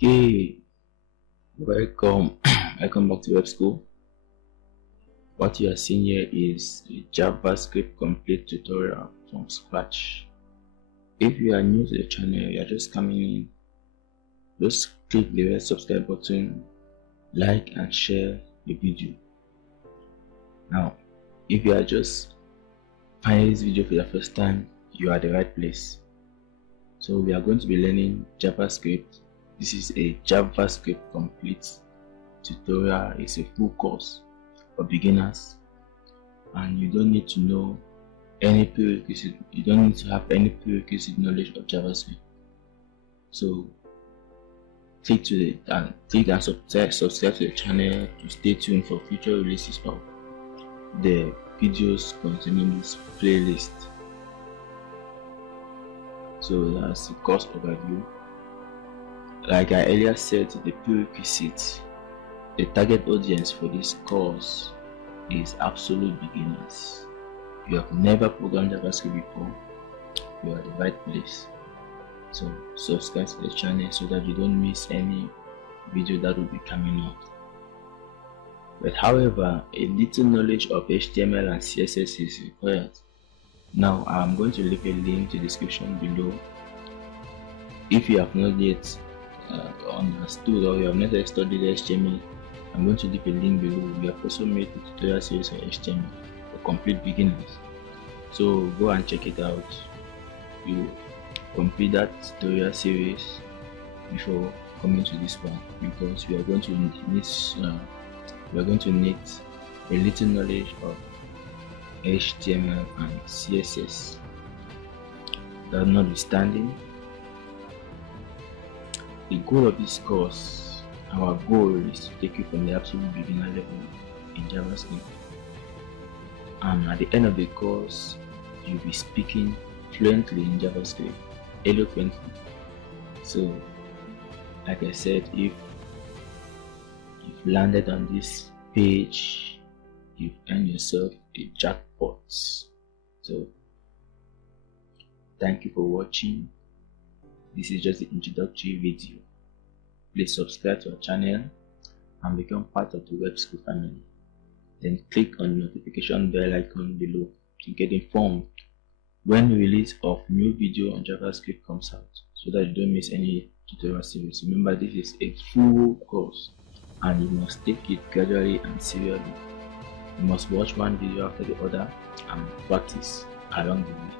Okay, welcome welcome back to web school. What you are seeing here is a JavaScript complete tutorial from scratch. If you are new to the channel, you are just coming in, just click the red subscribe button, like and share the video. Now if you are just finding this video for the first time, you are at the right place. So we are going to be learning JavaScript. This is a JavaScript complete tutorial. It's a full course for beginners, and you don't need to know any prerequisite. You don't need to have any prerequisite knowledge of JavaScript. So click and subscribe to the channel to stay tuned for future releases of the videos containing this playlist. So that's the course overview. Like I earlier said, the prerequisite, the target audience for this course is absolute beginners. If you have never programmed JavaScript before, you are at the right place. So subscribe to the channel so that you don't miss any video that will be coming up. But however, a little knowledge of HTML and CSS is required. Now I'm going to leave a link to the description below. If you have not yet understood or you have not yet studied HTML, I'm going to leave a link below. We have also made a tutorial series on HTML for complete beginners, so go and check it out. You complete that tutorial series before coming to this one, because we are going to need a little knowledge of HTML and CSS. That notwithstanding, the goal of this course, our goal is to take you from the absolute beginner level in JavaScript, and at the end of the course you'll be speaking fluently in JavaScript, eloquently. So like I said, if you've landed on this page, you've earned yourself a jackpot. So thank you for watching. This is just the introductory video. Please subscribe to our channel and become part of the web school family. Then click on the notification bell icon below to get informed when the release of new video on JavaScript comes out, so that you don't miss any tutorial series. Remember, this is a full course and you must take it gradually and serially. You must watch one video after the other and practice along the way.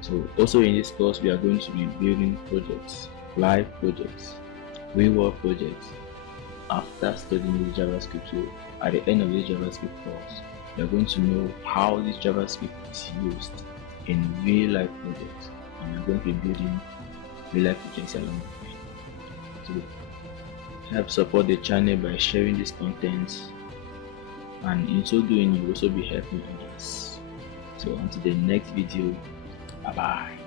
So also in this course, we are going to be building projects, live projects, real world projects after studying this JavaScript. So at the end of this JavaScript course, you are going to know how this JavaScript is used in real life projects, and you are going to be building real life projects along the way. So help support the channel by sharing this content, and in so doing you will also be helping others. So until the next video, bye bye.